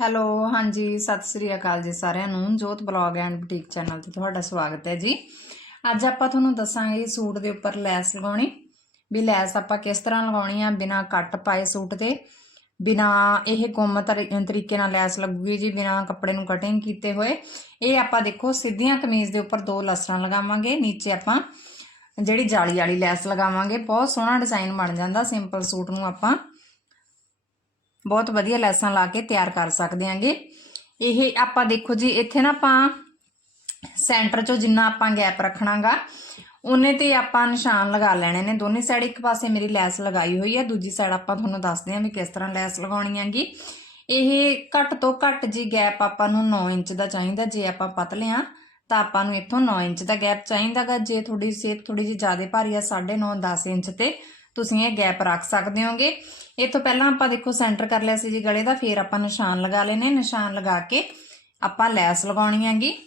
Hello, ਹਾਂਜੀ, ਸਤਿ ਸ੍ਰੀ ਅਕਾਲ ਜੀ ਸਾਰਿਆਂ ਨੂੰ। ਜੋਤ ਬਲੌਗ ਐਂਡ ਬੁਟੀਕ ਚੈਨਲ ਤੇ ਤੁਹਾਡਾ ਸਵਾਗਤ ਹੈ ਜੀ। ਅੱਜ ਆਪਾਂ ਤੁਹਾਨੂੰ ਦੱਸਾਂਗੇ ਸੂਟ ਦੇ ਉੱਪਰ ਲੈਸ ਲਗਾਉਣੀ। ਵੀ ਲੈਸ ਆਪਾਂ ਕਿਸ ਤਰ੍ਹਾਂ ਲਗਾਉਣੀ ਆ? ਬਿਨਾ ਕੱਟ ਪਾਏ ਸੂਟ ਤੇ ਬਿਨਾ ਇਹ ਗੁੰਮ ਤਰੀ- ਤਰੀਕੇ ਨਾਲ ਲੈਸ ਲੱਗੂਗੀ ਜੀ, ਬਿਨਾ ਕੱਪੜੇ ਨੂੰ ਕਟਿੰਗ ਕੀਤੇ ਹੋਏ। ਇਹ ਆਪਾਂ ਦੇਖੋ ਸਿੱਧੀਆਂ ਕਮੀਜ਼ ਦੇ ਉੱਪਰ ਦੋ ਲਸਰਾਂ ਲਗਾਵਾਂਗੇ, ਨੀਚੇ ਆਪਾਂ ਜਿਹੜੀ ਜਾਲੀ ਵਾਲੀ ਲੈਸ ਲਗਾਵਾਂਗੇ। ਬਹੁਤ ਸੋਹਣਾ ਡਿਜ਼ਾਈਨ ਬਣ ਜਾਂਦਾ ਸਿੰਪਲ ਸੂਟ ਨੂੰ ਆਪਾਂ। ਬਹੁਤ ਵਧੀਆ ਲੈਸਾਂ ਲਾ ਕੇ ਤਿਆਰ ਕਰ ਸਕਦੇ ਆਂਗੇ। ਇਹ ਆਪਾਂ ਦੇਖੋ ਜੀ, ਇੱਥੇ ਨਾ ਆਪਾਂ ਸੈਂਟਰ ਚੋਂ ਜਿੰਨਾ ਆਪਾਂ ਗੈਪ ਰੱਖਣਾਗਾ, ਉਹਨੇ ਤੇ ਆਪਾਂ ਨਿਸ਼ਾਨ ਲਗਾ ਲੈਣੇ ਨੇ। ਦੋਨੇ ਸਾਈਡ ਇੱਕ ਪਾਸੇ ਮੇਰੀ ਲੈਸ ਲਗਾਈ ਹੋਈ ਹੈ ਦੂਜੀ ਸਾਈਡ ਆਪਾਂ ਤੁਹਾਨੂੰ ਦੱਸਦੇ ਆਂ ਵੀ ਕਿਸ ਤਰ੍ਹਾਂ ਲੈਸ ਲਗਾਉਣੀ ਹੈਗੀ ਇਹ ਘੱਟ ਤੋਂ ਘੱਟ ਜੀ ਗੈਪ ਆਪਾਂ ਨੂੰ 9 ਇੰਚ ਦਾ ਚਾਹੀਦਾ, ਜੇ ਆਪਾਂ ਪਤਲੇ ਆ, ਤਾਂ ਆਪਾਂ ਨੂੰ ਇੱਥੋਂ 9 ਇੰਚ ਦਾ ਗੈਪ ਚਾਹੀਦਾਗਾ। ਜੇ ਤੁਹਾਡੀ ਸਿਹਤ ਥੋੜੀ ਜਿਹੀ ਜ਼ਿਆਦਾ ਭਾਰੀ ਆ 9.5 10 ਇੰਚ ਤੇ ਤੁਸੀਂ ਇਹ ਗੈਪ ਰੱਖ ਸਕਦੇ ਹੋਗੇ। ਇਹ ਤੋਂ ਪਹਿਲਾਂ ਆਪਾਂ ਦੇਖੋ ਸੈਂਟਰ ਕਰ ਲਿਆ ਸੀ ਜੀ ਗਲੇ ਦਾ, ਫਿਰ ਆਪਾਂ ਨਿਸ਼ਾਨ ਲਗਾ ਲੈਨੇ ਨਿਸ਼ਾਨ ਲਗਾ ਕੇ ਆਪਾਂ ਲੈਸ ਲਗਾਉਣੀ ਹੈਗੀ।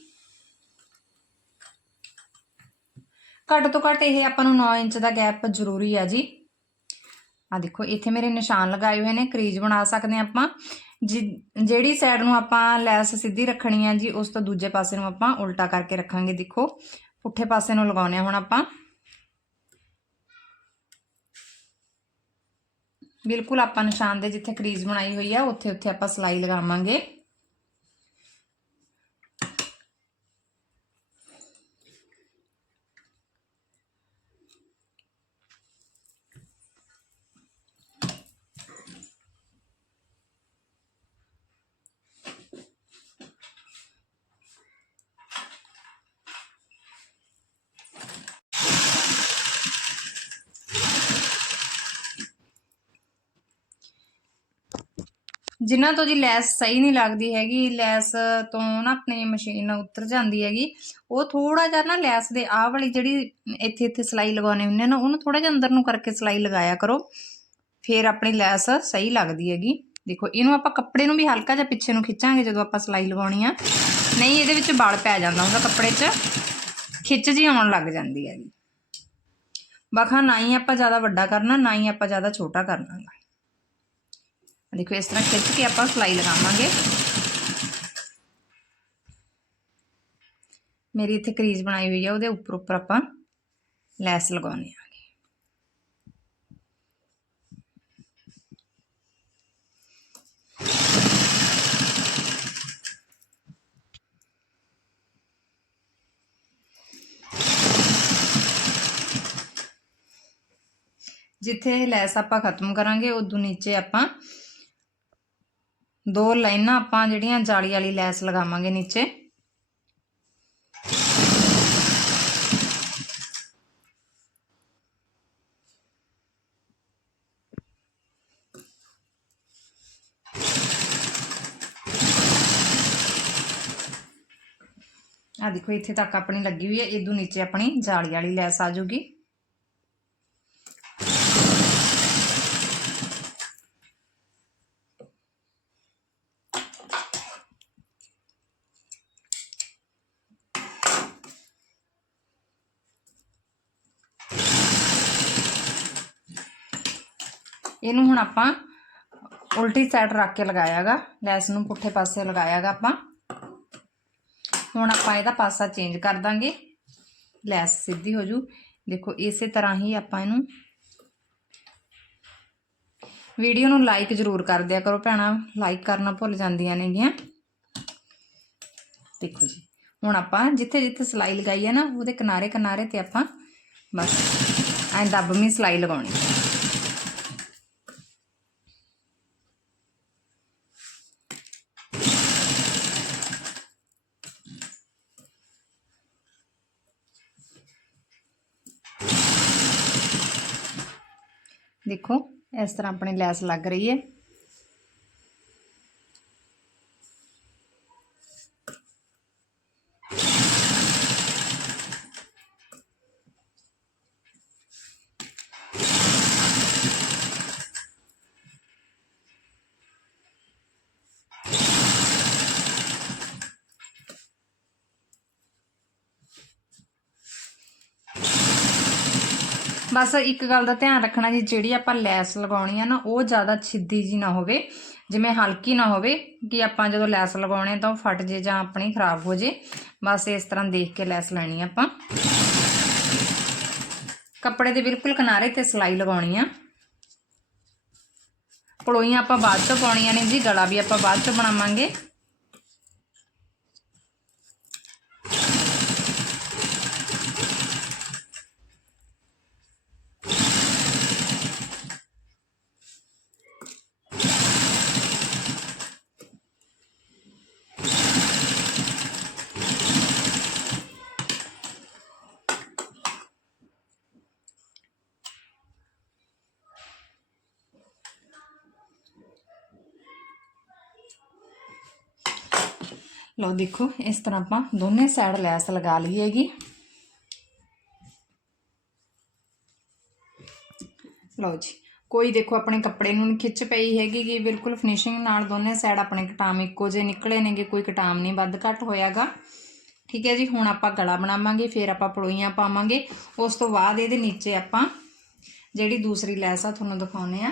ਘੱਟ ਤੋਂ ਘੱਟ ਇਹ ਆਪਾਂ ਨੂੰ 9 ਇੰਚ ਦਾ ਗੈਪ ਜ਼ਰੂਰੀ ਆ ਜੀ। ਆ ਦੇਖੋ, ਇੱਥੇ ਮੇਰੇ ਨਿਸ਼ਾਨ ਲਗਾਏ ਹੋਏ ਨੇ, ਕਰੀਜ਼ ਬਣਾ ਸਕਦੇ ਹਾਂ ਆਪਾਂ। ਜਿ- ਜਿਹੜੀ ਸਾਈਡ ਨੂੰ ਆਪਾਂ ਲੈਸ ਸਿੱਧੀ ਰੱਖਣੀ ਆ ਜੀ, ਉਸ ਤੋਂ ਦੂਜੇ ਪਾਸੇ ਨੂੰ ਆਪਾਂ ਉਲਟਾ ਕਰਕੇ ਰੱਖਾਂਗੇ। ਦੇਖੋ, ਪੁੱਠੇ ਪਾਸੇ ਨੂੰ ਲਗਾਉਣੇ ਆ ਹੁਣ ਆਪਾਂ। ਬਿਲਕੁਲ ਆਪਾਂ ਨਿਸ਼ਾਨ ਦੇ ਜਿੱਥੇ ਕਰੀਜ਼ ਬਣਾਈ ਹੋਈ ਆ ਉੱਥੇ ਉੱਥੇ ਆਪਾਂ ਸਲਾਈ ਲਗਾਵਾਂਗੇ। ਜਿਨ੍ਹਾਂ ਤੋਂ ਜੀ ਲੈਸ ਸਹੀ ਨਹੀਂ ਲੱਗਦੀ ਹੈਗੀ, ਲੈਸ ਤੋਂ ਨਾ ਆਪਣੀ ਮਸ਼ੀਨ ਉਤਰ ਜਾਂਦੀ ਹੈਗੀ, ਉਹ ਥੋੜਾ ਜਿਹਾ ਨਾ ਲੈਸ ਦੇ ਆਹ ਵਾਲੀ ਜਿਹੜੀ ਇੱਥੇ ਇੱਥੇ ਸਲਾਈ ਲਗਾਉਣੇ ਹੁੰਦੇ ਨਾ, ਉਹਨੂੰ ਥੋੜਾ ਜਿਹਾ ਅੰਦਰ ਨੂੰ ਕਰਕੇ ਸਲਾਈ ਲਗਾਇਆ ਕਰੋ, ਫਿਰ ਆਪਣੀ ਲੈਸ ਸਹੀ ਲੱਗਦੀ ਹੈਗੀ। ਦੇਖੋ, ਇਹਨੂੰ ਆਪਾਂ ਕੱਪੜੇ ਨੂੰ ਵੀ ਹਲਕਾ ਜਿਹਾ ਪਿੱਛੇ ਨੂੰ ਖਿੱਚਾਂਗੇ ਜਦੋਂ ਆਪਾਂ ਸਲਾਈ ਲਗਾਉਣੀ ਆ। ਨਹੀਂ, ਇਹਦੇ ਵਿੱਚ ਵਲ ਪੈ ਜਾਂਦਾ ਹੁੰਦਾ ਕੱਪੜੇ 'ਚ, ਖਿੱਚ ਜੀ ਆਉਣ ਲੱਗ ਜਾਂਦੀ ਹੈਗੀ। ਬਖਾ ਨਾ ਹੀ ਆਪਾਂ ਜ਼ਿਆਦਾ ਵੱਡਾ ਕਰਨਾ, ਨਾ ਹੀ ਆਪਾਂ ਜ਼ਿਆਦਾ ਛੋਟਾ ਕਰਨਾ। ਗਾ ਦੇਖੋ ਇਸ ਤਰ੍ਹਾਂ ਖਿੱਚ ਕੇ ਆਪਾਂ ਸਲਾਈ ਲਗਾਵਾਂਗੇ ਮੇਰੀ ਇੱਥੇ ਕਰੀਜ਼ ਬਣਾਈ ਹੋਈ ਹੈ ਉਹਦੇ ਉੱਪਰ ਉੱਪਰ ਆਪਾਂ ਲੈਸ ਲਗਾਉਣੀ ਆ ਜਿੱਥੇ ਲੈਸ ਆਪਾਂ ਖਤਮ ਕਰਾਂਗੇ ਉਦੋਂ ਨੀਚੇ ਆਪਾਂ ਦੋ ਲਾਈਨਾਂ ਆਪਾਂ ਜਿਹੜੀਆਂ ਜਾਲੀ ਵਾਲੀ ਲੈਸ ਲਗਾਵਾਂਗੇ ਨੀਚੇ। ਆ ਦੇਖੋ, ਇੱਥੇ ਤੱਕ ਆਪਣੀ ਲੱਗੀ ਹੋਈ ਹੈ। ਇਦੋਂ ਨੀਚੇ ਆਪਣੀ ਜਾਲੀ ਵਾਲੀ ਲੈਸ ਆ ਜੂਗੀ ਇਹਨੂੰ ਹੁਣ ਆਪਾਂ ਉਲਟੀ ਸਾਈਡ ਰੱਖ ਕੇ ਲਗਾਇਆਗਾ, ਲੈਸ ਨੂੰ ਪੁੱਠੇ ਪਾਸੇ ਲਗਾਇਆਗਾ ਆਪਾਂ। ਹੁਣ ਆਪਾਂ ਇਹਦਾ ਪਾਸਾ ਚੇਂਜ ਕਰ ਦਾਂਗੇ। ਲੈਸ ਸਿੱਧੀ ਹੋ ਜੂ। ਦੇਖੋ, ਇਸੇ ਤਰ੍ਹਾਂ ਹੀ ਆਪਾਂ ਇਹਨੂੰ ਵੀਡੀਓ ਨੂੰ ਲਾਈਕ ਜ਼ਰੂਰ ਕਰ ਦਿਆ ਕਰੋ ਭੈਣਾ। ਲਾਈਕ ਕਰਨਾ ਭੁੱਲ ਜਾਂਦੀਆਂ ਨੇਗੀਆਂ ਦੇਖੋ ਜੀ, ਹੁਣ ਆਪਾਂ ਜਿੱਥੇ ਜਿੱਥੇ ਸਲਾਈ ਲਗਾਈ ਹੈ ਨਾ, ਉਹਦੇ ਕਿਨਾਰੇ ਕਿਨਾਰੇ ਤੇ ਆਪਾਂ ਬਸ ਐਂ ਦੱਬਵੀਂ ਸਲਾਈ ਲਗਾਉਣੀ। ਦੇਖੋ ਇਸ ਤਰ੍ਹਾਂ ਆਪਣੀ ਲੈਸ ਲੱਗ ਰਹੀ ਹੈ। ਬਸ ਇੱਕ ਗੱਲ ਦਾ ਧਿਆਨ ਰੱਖਣਾ ਜੀ, ਜਿਹੜੀ ਆਪਾਂ ਲੈਸ ਲਗਾਉਣੀ ਆ ਨਾ, ਉਹ ਜ਼ਿਆਦਾ ਛਿੱਦੀ ਜੀ ਨਾ ਹੋਵੇ, ਜਿਵੇਂ ਹਲਕੀ ਨਾ ਹੋਵੇ, ਕਿ ਆਪਾਂ ਜਦੋਂ ਲੈਸ ਲਗਾਉਣੇ ਤਾਂ ਉਹ ਫਟ ਜੇ ਜਾਂ ਆਪਣੀ ਖਰਾਬ ਹੋ ਜੇ। ਬਸ ਇਸ ਤਰ੍ਹਾਂ ਦੇਖ ਕੇ ਲੈਸ ਲੈਣੀ ਆ ਆਪਾਂ। ਕੱਪੜੇ ਦੇ ਬਿਲਕੁਲ ਕਿਨਾਰੇ ਤੇ ਸਲਾਈ ਲਗਾਉਣੀ ਆ। ਪਲੋਈਆਂ ਆਪਾਂ ਬਾਅਦ ਚੋਂ ਪਾਉਣੀਆਂ ਨੇ ਜੀ, ਗਲਾ ਵੀ ਆਪਾਂ ਬਾਅਦ ਚੋਂ ਬਣਾਵਾਂਗੇ। ਲਓ ਦੇਖੋ, ਇਸ ਤਰ੍ਹਾਂ ਆਪਾਂ ਦੋਨੇ ਸਾਈਡ ਲੈਸ ਲਗਾ ਲਈ ਹੈਗੀ। ਲਓ ਜੀ, ਕੋਈ ਦੇਖੋ ਆਪਣੇ ਕੱਪੜੇ ਨੂੰ ਨੀ ਖਿੱਚ ਪਈ ਹੈਗੀ ਕਿ ਬਿਲਕੁਲ ਫਿਨਿਸ਼ਿੰਗ ਨਾਲ ਦੋਨੇ ਸਾਈਡ ਆਪਣੇ ਕਟਾਮ ਇੱਕੋ ਜਿਹੇ ਨਿਕਲੇ ਨੇਗੇ, ਕੋਈ ਕਟਾਮ ਨਹੀਂ ਵੱਧ ਘੱਟ ਹੋਇਆਗਾ। ਠੀਕ ਹੈ ਜੀ, ਹੁਣ ਆਪਾਂ ਗਲਾ ਬਣਾਵਾਂਗੇ, ਫਿਰ ਆਪਾਂ ਪਲੋਈਆਂ ਪਾਵਾਂਗੇ। ਉਸ ਤੋਂ ਬਾਅਦ ਇਹਦੇ ਨੀਚੇ ਆਪਾਂ ਜਿਹੜੀ ਦੂਸਰੀ ਲੈਸ ਆ, ਤੁਹਾਨੂੰ ਦਿਖਾਉਨੇ ਆ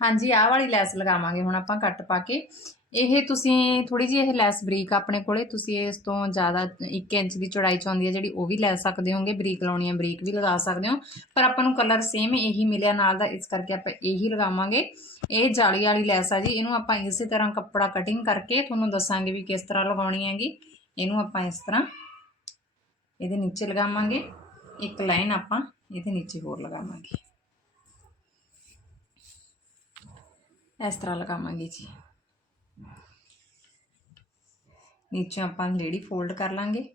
ਹਾਂਜੀ, ਆਹ ਵਾਲੀ ਲੈਸ ਲਗਾਵਾਂਗੇ, ਹੁਣ ਆਪਾਂ ਕੱਟ ਪਾ ਕੇ। ਇਹ ਤੁਸੀਂ ਥੋੜੀ ਜਿਹੀ ਇਹ ਲੈਸ ਬਰੀਕ ਆਪਣੇ ਕੋਲੇ, ਤੁਸੀਂ ਇਸ ਤੋਂ ਜ਼ਿਆਦਾ 1 ਇੰਚ ਦੀ ਚੌੜਾਈ ਚ ਆਉਂਦੀ ਹੈ, ਜਿਹੜੀ ਉਹ ਵੀ ਲੈ ਸਕਦੇ ਹੋਗੇ, ਬਰੀਕ ਲਾਉਣੀ ਹੈ, ਬਰੀਕ ਵੀ ਲਗਾ ਸਕਦੇ ਹੋ। ਪਰ ਆਪਾਂ ਨੂੰ ਕਲਰ ਸੇਮ ਇਹੀ ਮਿਲਿਆ ਨਾਲ ਦਾ, ਇਸ ਕਰਕੇ ਆਪਾਂ ਇਹੀ ਲਗਾਵਾਂਗੇ। ਇਹ ਜਾਲੀ ਵਾਲੀ ਲੈਸ ਆ ਜੀ, ਇਹਨੂੰ ਆਪਾਂ ਇਸੇ ਤਰ੍ਹਾਂ ਕੱਪੜਾ ਕਟਿੰਗ ਕਰਕੇ ਤੁਹਾਨੂੰ ਦੱਸਾਂਗੇ ਵੀ ਕਿਸ ਤਰ੍ਹਾਂ ਲਗਾਉਣੀ ਹੈਗੀ। ਇਹਨੂੰ ਆਪਾਂ ਇਸ ਤਰ੍ਹਾਂ ਇਹਦੇ ਨੀਚੇ ਲਗਾਵਾਂਗੇ, ਇੱਕ ਲਾਈਨ ਆਪਾਂ ਇਹਦੇ ਨੀਚੇ ਹੋਰ ਲਗਾਵਾਂਗੇ। ਇਸ ਤਰ੍ਹਾਂ ਲਗਾਵਾਂਗੇ ਜੀ। ਨੀਚੇ ਆਪਾਂ ਲੇਡੀ ਫੋਲਡ ਕਰ ਲਾਂਗੇ।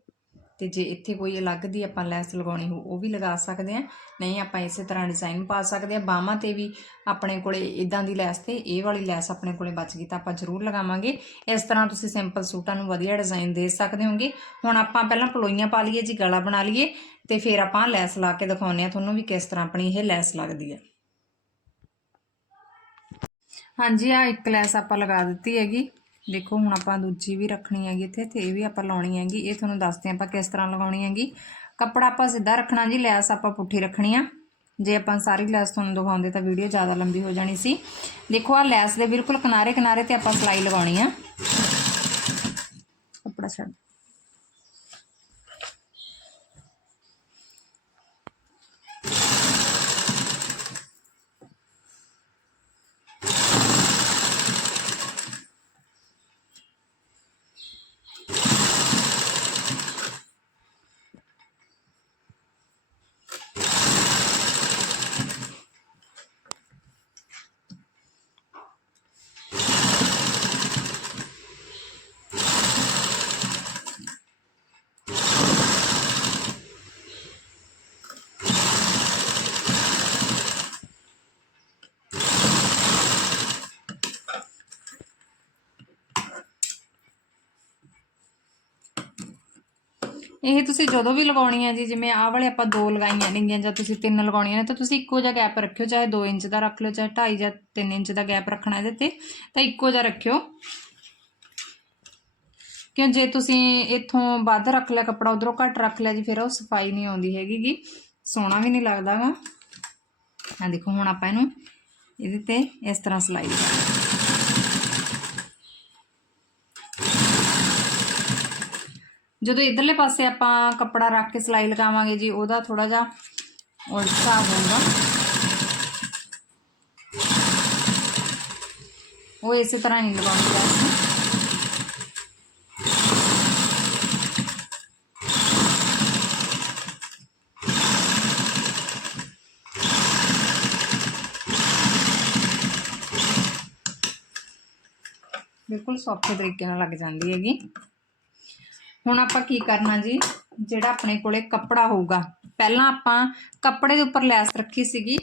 ਤੇ ਜੇ ਇੱਥੇ ਕੋਈ ਅਲੱਗ ਦੀ ਆਪਾਂ ਲੈਸ ਲਗਾਉਣੀ ਹੋ ਉਹ ਵੀ ਲਗਾ ਸਕਦੇ ਆ ਨਹੀਂ, ਆਪਾਂ ਇਸੇ ਤਰ੍ਹਾਂ ਡਿਜ਼ਾਈਨ ਪਾ ਸਕਦੇ ਆ ਬਾਹਾਂ ਤੇ ਵੀ ਆਪਣੇ ਕੋਲੇ ਇਦਾਂ ਦੀ ਲੈਸ ਤੇ ਇਹ ਵਾਲੀ ਲੈਸ ਆਪਣੇ ਕੋਲੇ ਬਚ ਗਈ ਤਾਂ ਆਪਾਂ ਜ਼ਰੂਰ ਲਗਾਵਾਂਗੇ। ਇਸ ਤਰ੍ਹਾਂ ਤੁਸੀਂ ਸਿੰਪਲ ਸੂਟਾਂ ਨੂੰ ਵਧੀਆ ਡਿਜ਼ਾਈਨ ਦੇ ਸਕਦੇ ਹੋਗੇ। ਹੁਣ ਆਪਾਂ ਪਹਿਲਾਂ ਪਲੋਈਆਂ ਪਾ ਲਈਏ ਜੀ, ਗਲਾ ਬਣਾ ਲਈਏ ਤੇ ਫਿਰ ਆਪਾਂ ਲੈਸ ਲਾ ਕੇ ਦਿਖਾਉਂਦੇ ਆ ਤੁਹਾਨੂੰ ਵੀ ਕਿਸ ਤਰ੍ਹਾਂ ਆਪਣੀ ਇਹ ਲੈਸ ਲੱਗਦੀ ਹੈ। ਹਾਂਜੀ ਆ ਇੱਕ ਲੈਸ ਆਪਾਂ ਲਗਾ ਦਿੱਤੀ ਹੈਗੀ। ਦੇਖੋ, ਹੁਣ ਆਪਾਂ ਦੂਜੀ ਵੀ ਰੱਖਣੀ ਹੈਗੀ ਇੱਥੇ ਤੇ ਇਹ ਵੀ ਆਪਾਂ ਲਾਉਣੀ ਹੈਗੀ। ਇਹ ਤੁਹਾਨੂੰ ਦੱਸਦੇ ਆਪਾਂ ਕਿਸ ਤਰ੍ਹਾਂ ਲਗਾਉਣੀ ਹੈਗੀ। ਕੱਪੜਾ ਆਪਾਂ ਸਿੱਧਾ ਰੱਖਣਾ ਜੀ, ਲੈਸ ਆਪਾਂ ਪੁੱਠੀ ਰੱਖਣੀ ਆ। ਜੇ ਆਪਾਂ ਸਾਰੀ ਲੈਸ ਤੁਹਾਨੂੰ ਦਿਖਾਉਂਦੇ ਤਾਂ ਵੀਡੀਓ ਜ਼ਿਆਦਾ ਲੰਬੀ ਹੋ ਜਾਣੀ ਸੀ। ਦੇਖੋ ਆ ਲੈਸ ਦੇ ਬਿਲਕੁਲ ਕਿਨਾਰੇ ਕਿਨਾਰੇ ਤੇ ਆਪਾਂ ਸਲਾਈ ਲਗਾਉਣੀ ਆ। ਕੱਪੜਾ ਛੱਡ। ਇਹ ਤੁਸੀਂ ਜਦੋਂ ਵੀ ਲਗਾਉਣੀ ਹੈ ਜੀ, ਜਿਵੇਂ ਆਹ ਵਾਲੇ ਆਪਾਂ ਦੋ ਲਗਾਈਆਂ ਨੇਗੀਆਂ ਜਾਂ ਤੁਸੀਂ ਤਿੰਨ ਲਗਾਉਣੀਆਂ ਨੇ, ਤਾਂ ਤੁਸੀਂ ਇੱਕੋ ਜਿਹਾ ਗੈਪ ਰੱਖਿਓ, ਚਾਹੇ 2 ਇੰਚ ਦਾ ਰੱਖ ਲਿਓ, ਚਾਹੇ 2.5 ਜਾਂ 3 ਇੰਚ ਦਾ ਗੈਪ ਰੱਖਣਾ ਇਹਦੇ ਤੇ, ਤਾਂ ਇੱਕੋ ਜਿਹਾ ਰੱਖਿਓ। ਕਿਉਂ ਜੇ ਤੁਸੀਂ ਇੱਥੋਂ ਵੱਧ ਰੱਖ ਲਿਆ ਕੱਪੜਾ, ਉਧਰੋਂ ਘੱਟ ਰੱਖ ਲਿਆ ਜੀ, ਫਿਰ ਉਹ ਸਫ਼ਾਈ ਨਹੀਂ ਆਉਂਦੀ ਹੈਗੀਗੀ ਸੋਹਣਾ ਵੀ ਨਹੀਂ ਲੱਗਦਾਗਾ ਆ ਦੇਖੋ ਹੁਣ ਆਪਾਂ ਇਹਨੂੰ ਇਹਦੇ ਤੇ ਇਸ ਤਰ੍ਹਾਂ ਸਲਾਈ ਕਰਾਂਗੇ ਜਦੋਂ ਇਧਰਲੇ ਪਾਸੇ ਆਪਾਂ ਕੱਪੜਾ ਰੱਖ ਕੇ ਸਲਾਈ ਲਗਾਵਾਂਗੇ ਜੀ, ਉਹਦਾ ਥੋੜਾ ਜਿਹਾ ਉਲਟਾ ਹੋਊਗਾ ਉਹ ਇਸੇ ਤਰ੍ਹਾਂ ਨਹੀਂ ਲਗਾਉਣੀ ਬਸ ਬਿਲਕੁਲ ਸੌਖੇ ਤਰੀਕੇ ਨਾਲ ਲੱਗ ਜਾਂਦੀ ਹੈਗੀ। ਹੁਣ ਆਪਾਂ ਕੀ ਕਰਨਾ ਜੀ? ਜਿਹੜਾ ਆਪਣੇ ਕੋਲੇ ਕੱਪੜਾ ਹੋਊਗਾ। ਪਹਿਲਾਂ ਆਪਾਂ ਕੱਪੜੇ ਦੇ ਉੱਪਰ ਲੈਸ ਰੱਖੀ ਸੀਗੀ।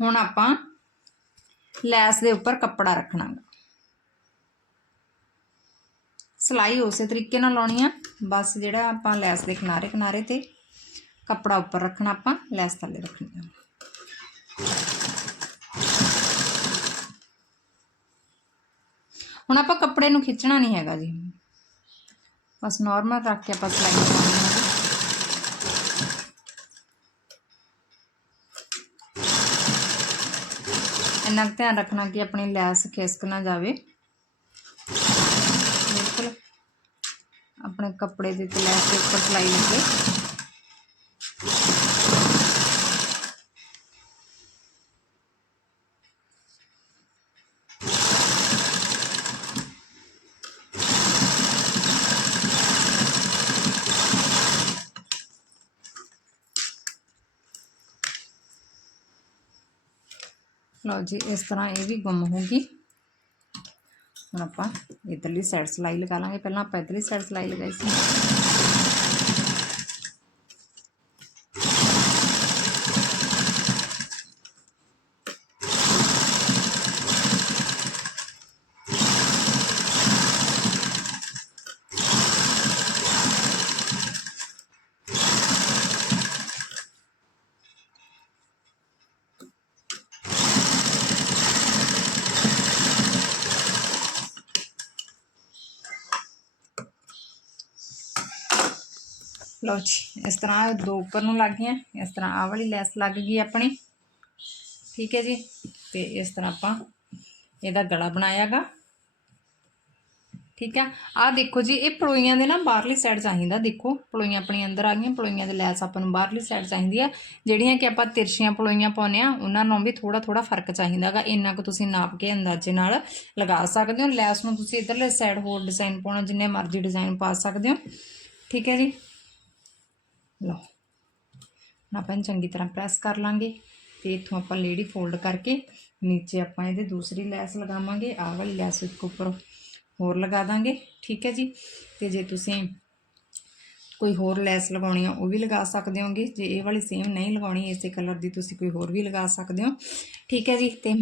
ਹੁਣ ਆਪਾਂ ਲੈਸ ਦੇ ਉੱਪਰ ਕੱਪੜਾ ਰੱਖਣਾ ਗਾ। ਸਲਾਈ ਉਸੇ ਤਰੀਕੇ ਨਾਲ ਲਾਉਣੀ ਆ। ਬਸ ਜਿਹੜਾ ਆਪਾਂ ਲੈਸ ਦੇ ਕਿਨਾਰੇ ਕਿਨਾਰੇ ਤੇ ਕੱਪੜਾ ਉੱਪਰ ਰੱਖਣਾ ਆਪਾਂ, ਲੈਸ ਥੱਲੇ ਰੱਖਣੀ ਆ। ਹੁਣ ਆਪਾਂ ਕੱਪੜੇ ਨੂੰ ਖਿੱਚਣਾ ਨਹੀਂ ਹੈਗਾ ਜੀ। ਬਸ ਨਾਰਮਲ ਰੱਖ ਕੇ ਆਪਾਂ ਸਲਾਈ ਲਗਾਉਣੀ ਹੈ ਇੰਨਾ ਕੁ ਧਿਆਨ ਰੱਖਣਾ ਕਿ ਆਪਣੀ ਲੈਸ ਖਿਸਕ ਨਾ ਜਾਵੇ। ਬਿਲਕੁਲ। ਆਪਣੇ ਕੱਪੜੇ ਦੇ ਤੇ ਲੈਸ ਦੇ ਉੱਪਰ ਸਲਾਈ ਲੱਗੇ ਲਓ ਜੀ, ਇਸ ਤਰ੍ਹਾਂ ਇਹ ਵੀ ਗੁੰਮ ਹੋਊਗੀ ਹੁਣ ਆਪਾਂ ਇਧਰਲੀ ਸਾਈਡ ਸਲਾਈ ਲਗਾ ਲਾਂਗੇ। ਪਹਿਲਾਂ ਆਪਾਂ ਇਧਰਲੀ ਸਾਈਡ ਸਲਾਈ ਲਗਾਈ ਸੀ। ਲਓ ਜੀ, ਇਸ ਤਰ੍ਹਾਂ ਦੋ ਉੱਪਰ ਨੂੰ ਲੱਗ ਗਈਆਂ, ਇਸ ਤਰ੍ਹਾਂ ਆਹ ਵਾਲੀ ਲੈਸ ਲੱਗ ਗਈ ਆਪਣੀ। ਠੀਕ ਹੈ ਜੀ, ਤੇ ਇਸ ਤਰ੍ਹਾਂ ਆਪਾਂ ਇਹਦਾ ਗਲਾ ਬਣਾਇਆਗਾ। ਠੀਕ ਹੈ, ਆਹ ਦੇਖੋ ਜੀ, ਇਹ ਪਲੋਈਆਂ ਦੇ ਨਾ ਬਾਹਰਲੀ ਸਾਈਡ ਚਾਹੀਦਾ, ਦੇਖੋ। ਪਲੋਈਆਂ ਆਪਣੀ ਅੰਦਰ ਆ ਗਈਆਂ, ਪਲੋਈਆਂ ਦੇ ਲੈਸ ਆਪਾਂ ਨੂੰ ਬਾਹਰਲੀ ਸਾਈਡ ਚਾਹੀਦੀ ਆ। ਜਿਹੜੀਆਂ ਕਿ ਆਪਾਂ ਤਿਰਛੀਆਂ ਪਲੋਈਆਂ ਪਾਉਂਦੇ ਆ, ਉਹਨਾਂ ਨੂੰ ਵੀ ਥੋੜਾ ਥੋੜਾ ਫ਼ਰਕ ਚਾਹੀਦਾਗਾ, ਇੰਨਾ ਕੁ ਤੁਸੀਂ ਨਾਪ ਕੇ ਅੰਦਾਜ਼ੇ ਨਾਲ ਲਗਾ ਸਕਦੇ ਹੋ। ਲੈਸ ਨੂੰ ਤੁਸੀਂ ਇਧਰਲੇ ਸਾਈਡ ਹੋਰ ਡਿਜ਼ਾਈਨ ਪਾਉਣਾ, ਜਿੰਨੇ ਮਰਜ਼ੀ ਡਿਜ਼ਾਈਨ ਪਾ ਸਕਦੇ ਹੋ। ਠੀਕ ਹੈ ਜੀ ਲਓ। ਹੁਣ ਆਪਾਂ ਇਹਨੂੰ ਚੰਗੀ ਤਰ੍ਹਾਂ ਪ੍ਰੈਸ ਕਰ ਲਾਂਗੇ ਤੇ ਇੱਥੋਂ ਆਪਾਂ ਲੇਡੀ ਫੋਲਡ ਕਰਕੇ ਨੀਚੇ ਆਪਾਂ ਇਹਦੇ ਦੂਸਰੀ ਲੈਸ ਲਗਾਵਾਂਗੇ, ਆਹ ਵਾਲੀ ਲੈਸ ਇੱਕ ਉੱਪਰ ਹੋਰ ਲਗਾ ਦਾਂਗੇ, ਠੀਕ ਹੈ ਜੀ? ਤੇ ਜੇ ਤੁਸੀਂ ਕੋਈ ਹੋਰ ਲੈਸ ਲਗਾਉਣੀ ਆ, ਉਹ ਵੀ ਲਗਾ ਸਕਦੇ ਹੋਗੇ। ਜੇ ਇਹ ਵਾਲੀ ਸੇਮ ਨਹੀਂ ਲਗਾਉਣੀ, ਇਸੇ ਕਲਰ ਦੀ ਤੁਸੀਂ ਕੋਈ ਹੋਰ ਵੀ ਲਗਾ ਸਕਦੇ ਹੋ। ਠੀਕ ਹੈ ਜੀ? ਤੇ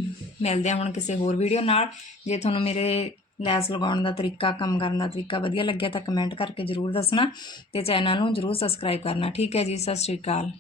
ਮਿਲਦੇ ਹਾਂ ਹੁਣ ਕਿਸੇ ਹੋਰ ਵੀਡੀਓ ਨਾਲ। ਜੇ ਤੁਹਾਨੂੰ ਮੇਰੇ ਲੈਸ ਲਗਾਉਣ ਦਾ ਤਰੀਕਾ, ਕੰਮ ਕਰਨ ਦਾ ਤਰੀਕਾ ਵਧੀਆ ਲੱਗਿਆ ਤਾਂ ਕਮੈਂਟ ਕਰਕੇ ਜਰੂਰ ਦੱਸਣਾ ਤੇ ਚੈਨਲ ਨੂੰ ਜਰੂਰ ਸਬਸਕ੍ਰਾਈਬ ਕਰਨਾ। ਠੀਕ ਹੈ ਜੀ, ਸਤਿ ਸ਼੍ਰੀ ਅਕਾਲ।